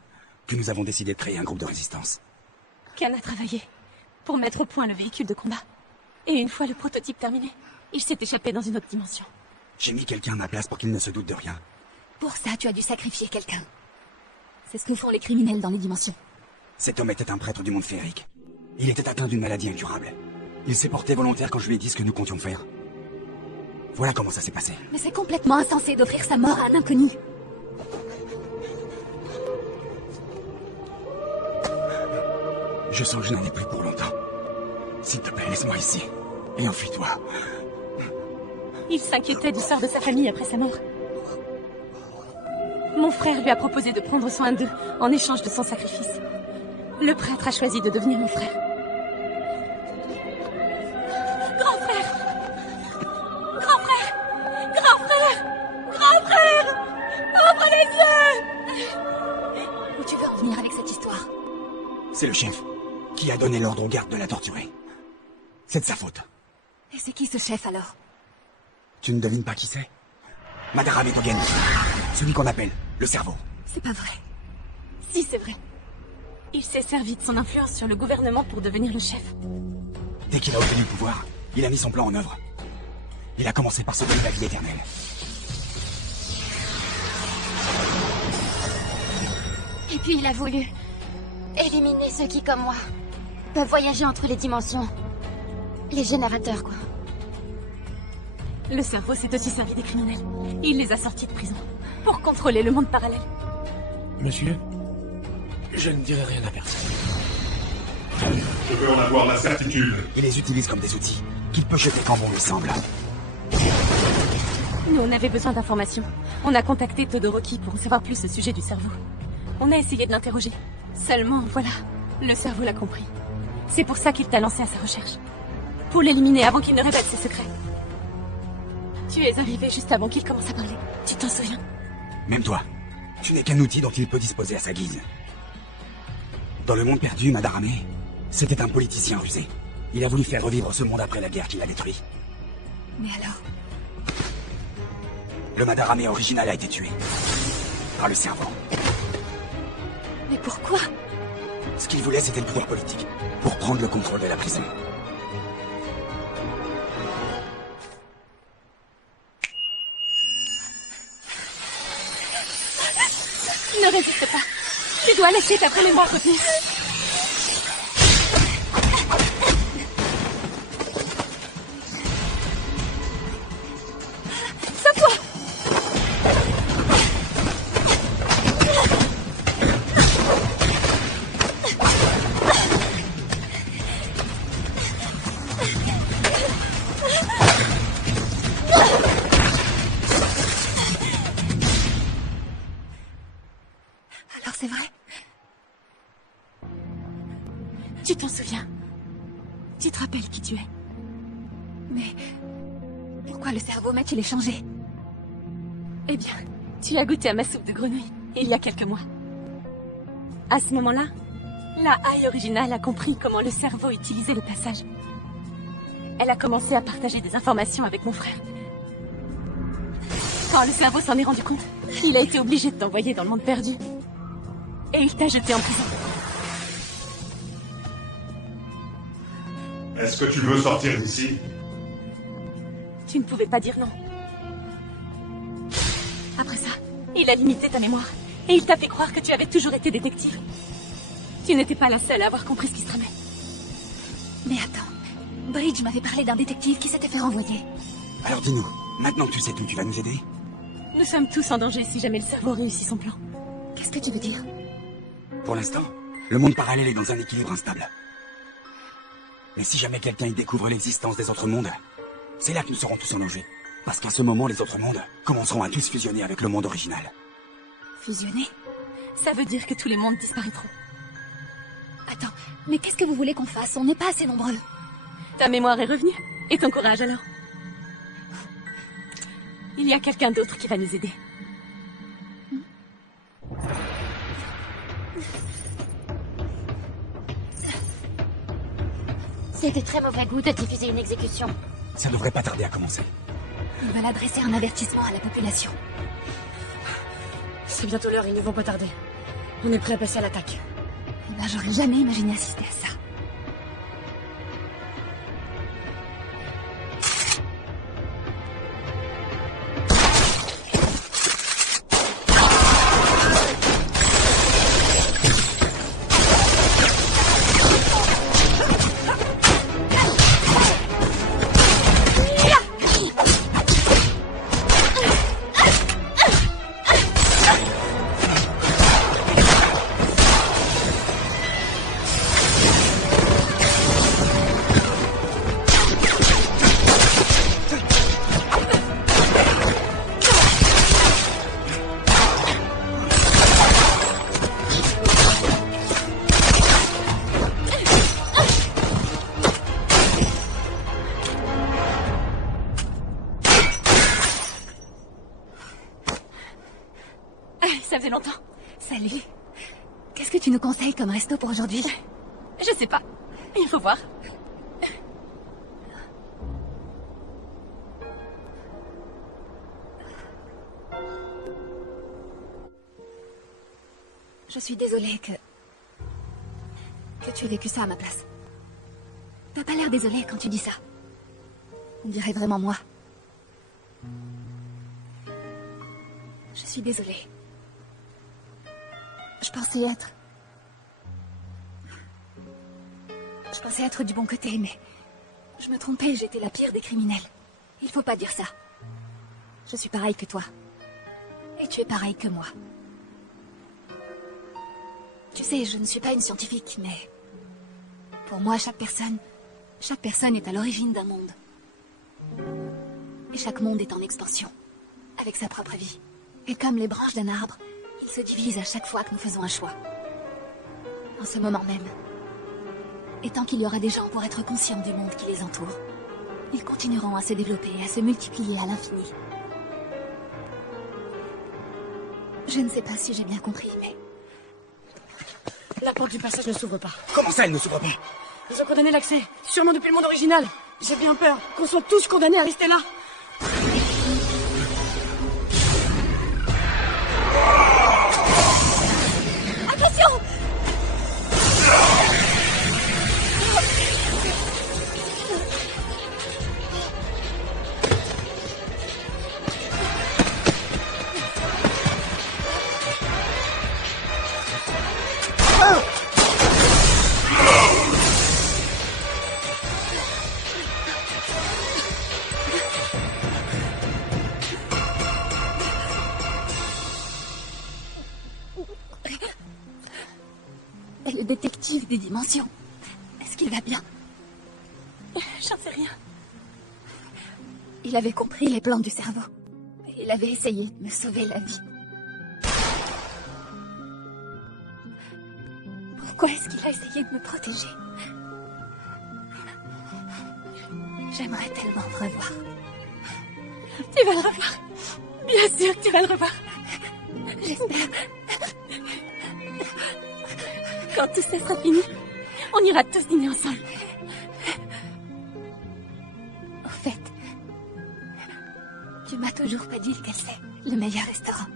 que nous avons décidé de créer un groupe de résistance. Khan a travaillé pour mettre au point le véhicule de combat. Et une fois le prototype terminé, il s'est échappé dans une autre dimension. J'ai mis quelqu'un à ma place pour qu'il ne se doute de rien. Pour ça, tu as dû sacrifier quelqu'un. C'est ce que font les criminels dans les dimensions. Cet homme était un prêtre du monde féerique. Il était atteint d'une maladie incurable. Il s'est porté volontaire quand je lui ai dit ce que nous comptions faire. Voilà comment ça s'est passé. Mais c'est complètement insensé d'offrir sa mort à un inconnu. Je sens que je n'en ai plus pour longtemps. S'il te plaît, laisse-moi ici. Et enfuis-toi. Il s'inquiétait du sort de sa famille après sa mort. Mon frère lui a proposé de prendre soin d'eux en échange de son sacrifice. Le prêtre a choisi de devenir mon frère. Grand frère! Grand frère! Grand frère! Grand frère! Ouvre les yeux! Où tu veux en venir avec cette histoire? C'est le chef qui a donné l'ordre aux gardes de la torturer. C'est de sa faute. Et c'est qui ce chef alors? Tu ne devines pas qui c'est? Madara Metogen. Celui qu'on appelle le cerveau. C'est pas vrai. Si, c'est vrai. Il s'est servi de son influence sur le gouvernement pour devenir le chef. Dès qu'il a obtenu le pouvoir, il a mis son plan en œuvre. Il a commencé par se donner la vie éternelle. Et puis il a voulu éliminer ceux qui, comme moi, peuvent voyager entre les dimensions. Les générateurs, quoi. Le cerveau s'est aussi servi des criminels. Il les a sortis de prison pour contrôler le monde parallèle. Monsieur, je ne dirai rien à personne. Je veux en avoir la certitude. Il les utilise comme des outils qu'il peut jeter quand bon lui semble. Nous, on avait besoin d'informations. On a contacté Todoroki pour en savoir plus au sujet du cerveau. On a essayé de l'interroger. Seulement, voilà, le cerveau l'a compris. C'est pour ça qu'il t'a lancé à sa recherche. Pour l'éliminer avant qu'il ne révèle ses secrets. Tu es arrivé juste avant qu'il commence à parler. Tu t'en souviens? Même toi, tu n'es qu'un outil dont il peut disposer à sa guise. Dans le monde perdu, Madarame, c'était un politicien rusé. Il a voulu faire revivre ce monde après la guerre qu'il a détruit. Mais alors? Le Madarame original a été tué. Par le cerveau. Mais pourquoi? Ce qu'il voulait, c'était le pouvoir politique. Pour prendre le contrôle de la prison. Ne résiste pas. Tu dois laisser ta vraie mémoire retenir. Sauve-toi! Alors c'est vrai? Tu t'en souviens? Tu te rappelles qui tu es? Mais pourquoi le cerveau m'a-t-il échangé? Eh bien, tu as goûté à ma soupe de grenouille il y a quelques mois. À ce moment-là, La AI originale a compris comment le cerveau utilisait le passage. Elle a commencé à partager des informations avec mon frère. Quand le cerveau s'en est rendu compte, il a été obligé de t'envoyer dans le monde perdu. Et il t'a jeté en prison. Est-ce que tu veux sortir d'ici? Tu ne pouvais pas dire non. Après ça, il a limité ta mémoire. Et il t'a fait croire que tu avais toujours été détective. Tu n'étais pas la seule à avoir compris ce qui se tramait. Mais attends, Bridge m'avait parlé d'un détective qui s'était fait renvoyer. Alors dis-nous, maintenant que tu sais tout, tu vas nous aider? Nous sommes tous en danger si jamais le cerveau réussit son plan. Qu'est-ce que tu veux dire? Pour l'instant, le monde parallèle est dans un équilibre instable. Mais si jamais quelqu'un y découvre l'existence des autres mondes, c'est là que nous serons tous en danger. Parce qu'à ce moment, les autres mondes commenceront à tous fusionner avec le monde original. Fusionner? Ça veut dire que tous les mondes disparaîtront. Attends, mais qu'est-ce que vous voulez qu'on fasse? On n'est pas assez nombreux. Ta mémoire est revenue. Et ton courage alors? Il y a quelqu'un d'autre qui va nous aider. C'est de très mauvais goût de diffuser une exécution. Ça devrait pas tarder à commencer. Ils veulent adresser un avertissement à la population. C'est bientôt l'heure, ils ne vont pas tarder. On est prêt à passer à l'attaque. Eh ben, j'aurais jamais imaginé assister à ça. Ça faisait longtemps. Salut. Qu'est-ce que tu nous conseilles comme resto pour aujourd'hui? Je sais pas. Il faut voir. Je suis désolée que tu aies vécu ça à ma place. T'as pas l'air désolée quand tu dis ça. On dirait vraiment moi. Je suis désolée. Je pensais être du bon côté, mais je me trompais, j'étais la pire des criminels. Il faut pas dire ça. Je suis pareille que toi. Et tu es pareil que moi. Tu sais, je ne suis pas une scientifique, mais pour moi, chaque personne est à l'origine d'un monde. Et chaque monde est en expansion, avec sa propre vie. Et comme les branches d'un arbre, ils se divisent à chaque fois que nous faisons un choix. En ce moment même. Et tant qu'il y aura des gens pour être conscients du monde qui les entoure, ils continueront à se développer, à se multiplier à l'infini. Je ne sais pas si j'ai bien compris, mais... La porte du passage ne s'ouvre pas. Comment ça, elle ne s'ouvre pas? Ils ont condamné l'accès, sûrement depuis le monde original. J'ai bien peur qu'on soit tous condamnés à rester là. Attention! Et le détective des dimensions, est-ce qu'il va bien? J'en sais rien. Il avait compris les plans du cerveau. Il avait essayé de me sauver la vie. Pourquoi est-ce qu'il a essayé de me protéger? J'aimerais tellement le revoir. Tu vas le revoir. Bien sûr que tu vas le revoir. J'espère. Quand tout ça sera fini, on ira tous dîner ensemble. Au fait, tu m'as toujours pas dit lequel c'est le meilleur restaurant.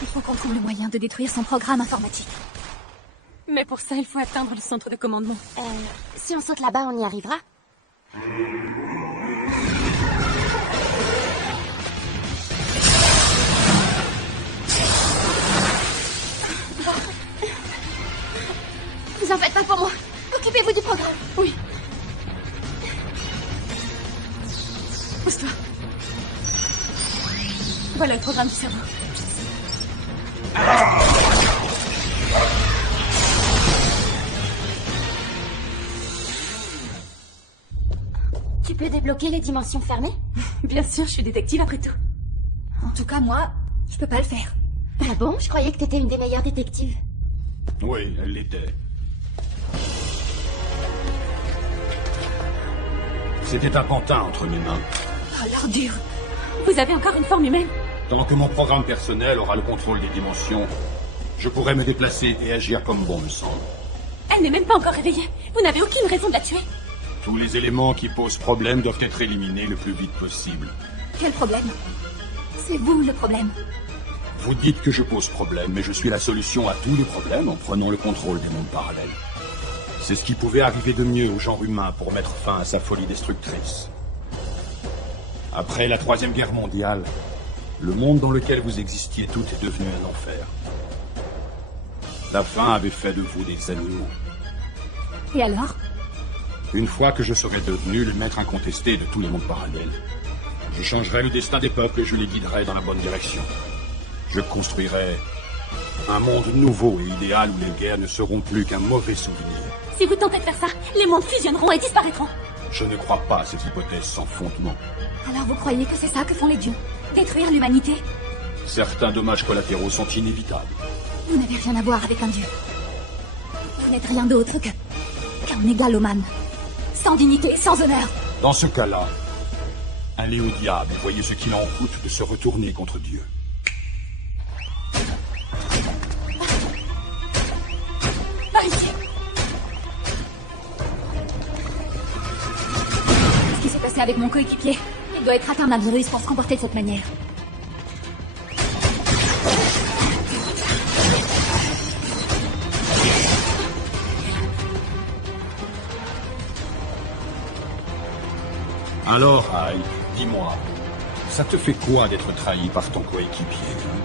Il faut qu'on trouve le moyen de détruire son programme informatique. Mais pour ça, il faut atteindre le centre de commandement. Si on saute là-bas, on y arrivera? Vous en faites pas pour moi. Occupez-vous du programme. Oui. Pousse-toi. Voilà le programme du cerveau. Tu peux débloquer les dimensions fermées? Bien sûr, je suis détective après tout. En tout cas, moi, je peux pas le faire. Ah bon? Je croyais que t'étais une des meilleures détectives. Oui, elle l'était. C'était un pantin entre mes mains. Oh, l'ordure. Vous avez encore une forme humaine? Tant que mon programme personnel aura le contrôle des dimensions, je pourrai me déplacer et agir comme bon me semble. Elle n'est même pas encore réveillée. Vous n'avez aucune raison de la tuer. Tous les éléments qui posent problème doivent être éliminés le plus vite possible. Quel problème? C'est vous le problème. Vous dites que je pose problème, mais je suis la solution à tous les problèmes en prenant le contrôle des mondes parallèles. C'est ce qui pouvait arriver de mieux au genre humain pour mettre fin à sa folie destructrice. Après la Troisième Guerre mondiale, le monde dans lequel vous existiez tout est devenu un enfer. La faim avait fait de vous des animaux. Et alors? Une fois que je serai devenu le maître incontesté de tous les mondes parallèles, je changerai le destin des peuples et je les guiderai dans la bonne direction. Je construirai un monde nouveau et idéal où les guerres ne seront plus qu'un mauvais souvenir. Si vous tentez de faire ça, les mondes fusionneront et disparaîtront. Je ne crois pas à cette hypothèse sans fondement. Alors vous croyez que c'est ça que font les dieux? Détruire l'humanité? Certains dommages collatéraux sont inévitables. Vous n'avez rien à voir avec un dieu. Vous n'êtes rien d'autre qu'un mégalomane. Sans dignité, sans honneur. Dans ce cas-là, allez au diable et voyez ce qu'il en coûte de se retourner contre Dieu. Par ici. Ce qui s'est passé avec mon coéquipier, il doit être atteint d'un virus pour se comporter de cette manière. Alors, Aïe, dis-moi, ça te fait quoi d'être trahi par ton coéquipier, hein?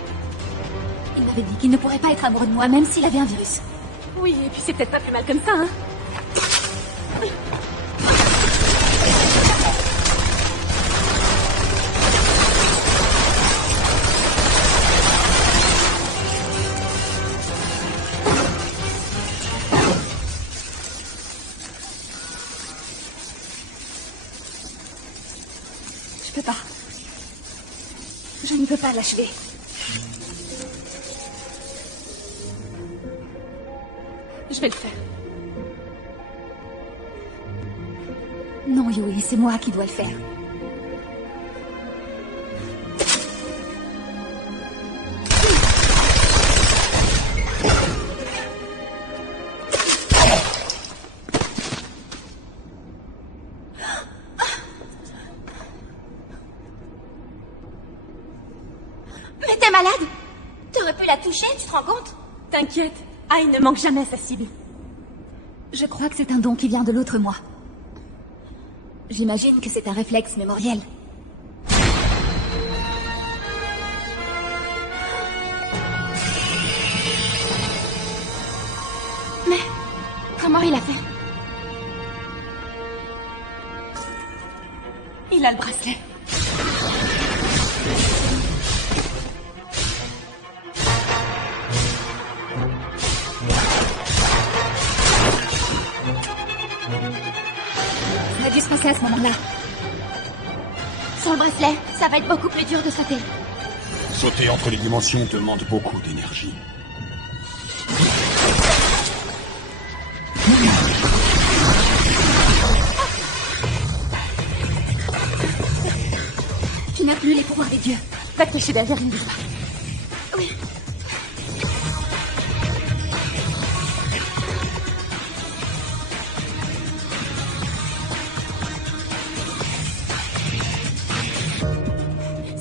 Il m'avait dit qu'il ne pourrait pas être amoureux de moi, même s'il avait un virus. Oui, et puis c'est peut-être pas plus mal comme ça, hein. Je peux pas. Je ne peux pas l'achever. Je vais le faire. Non, Yui, c'est moi qui dois le faire. Mais t'es malade? T'aurais pu la toucher, tu te rends compte? T'inquiète, Aïe ne manque jamais sa cible. Je crois que c'est un don qui vient de l'autre moi. J'imagine que c'est un réflexe mémoriel. Mais comment il a fait? Il a le bracelet. se passer à ce moment-là? Sans le bracelet, ça va être beaucoup plus dur de sauter. Sauter entre les dimensions demande beaucoup d'énergie. Tu n'as plus les pouvoirs des dieux. Va te cacher derrière une bouge pas. Oui.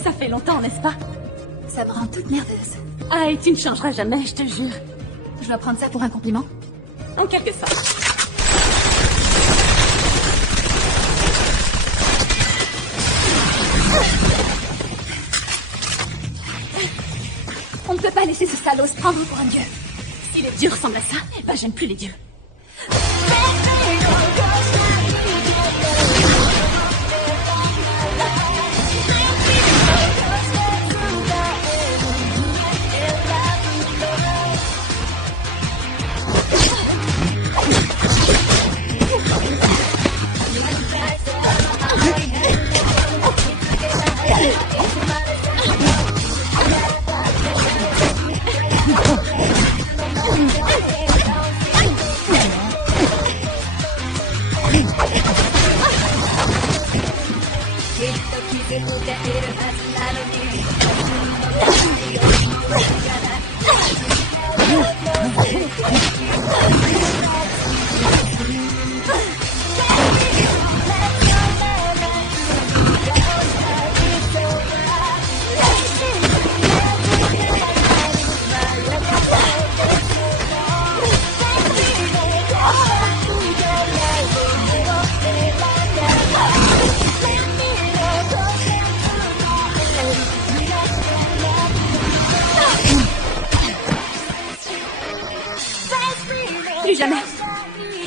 Ça fait longtemps, n'est-ce pas? Ça me rend toute nerveuse. Ah, et tu ne changeras jamais, je te jure. Je dois prendre ça pour un compliment? En quelque sorte. On ne peut pas laisser ce salaud se prendre pour un dieu. Si les dieux ressemblent à ça, eh ben j'aime plus les dieux.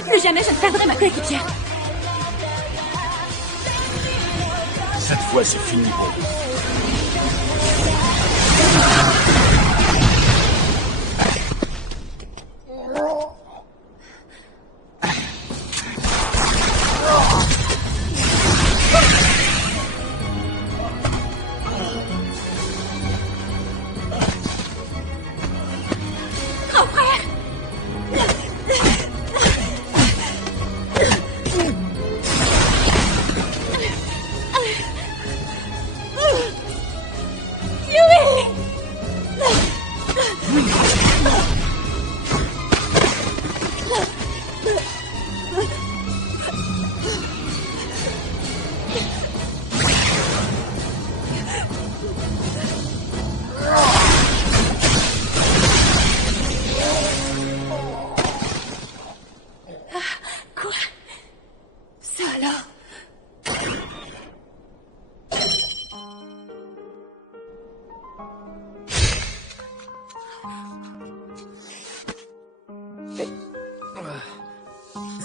Plus jamais je ne perdrai ma coéquipière. Cette fois, c'est fini pour vous.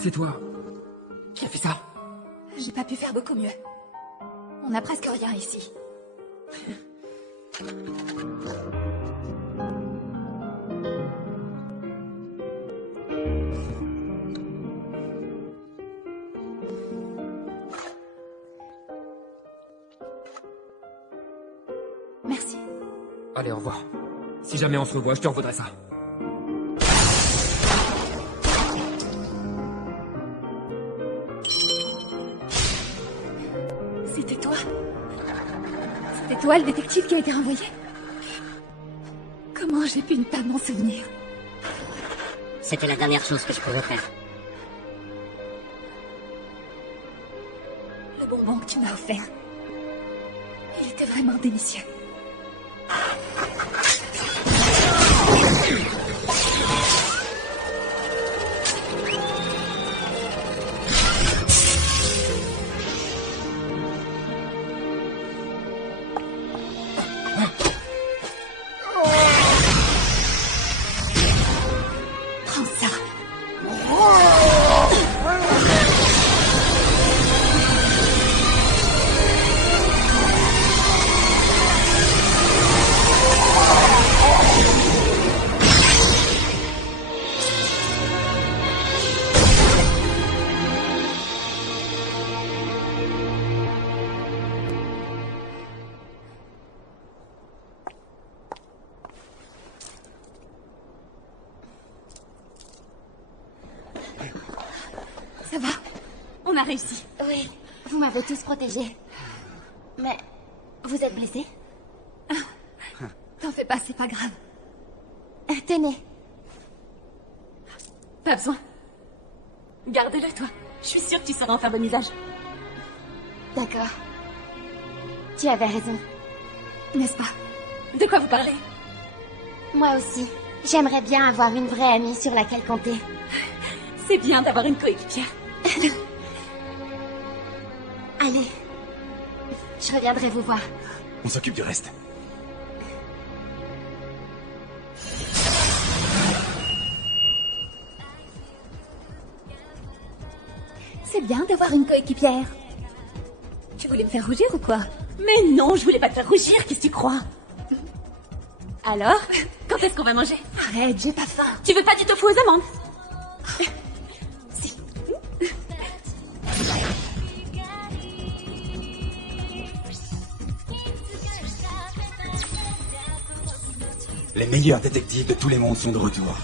C'est toi qui as fait ça? J'ai pas pu faire beaucoup mieux. On n'a presque rien ici. Merci. Allez, au revoir. Si jamais on se revoit, je te revaudrai ça. C'était toi? C'était toi le détective qui a été renvoyé? Comment j'ai pu ne pas m'en souvenir? C'était la dernière chose que je pouvais faire. Le bonbon que tu m'as offert. Il était vraiment délicieux. Ça va? On a réussi. Oui, vous m'avez tous protégé. Mais vous êtes blessé? T'en fais pas, c'est pas grave. Tenez. Pas besoin. Garde-le, toi. Je suis sûre que tu sauras en faire bon usage. D'accord. Tu avais raison. N'est-ce pas? De quoi vous parlez? Moi aussi. J'aimerais bien avoir une vraie amie sur laquelle compter. C'est bien d'avoir une coéquipière. Allez. Je reviendrai vous voir. On s'occupe du reste. C'est bien d'avoir une coéquipière. Tu voulais me faire rougir ou quoi? Mais non, je voulais pas te faire rougir, qu'est-ce que tu crois? Alors, quand est-ce qu'on va manger? Arrête, j'ai pas faim. Tu veux pas du tofu aux amandes? Si. Les meilleurs détectives de tous les mondes sont de retour.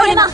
Oh les mains!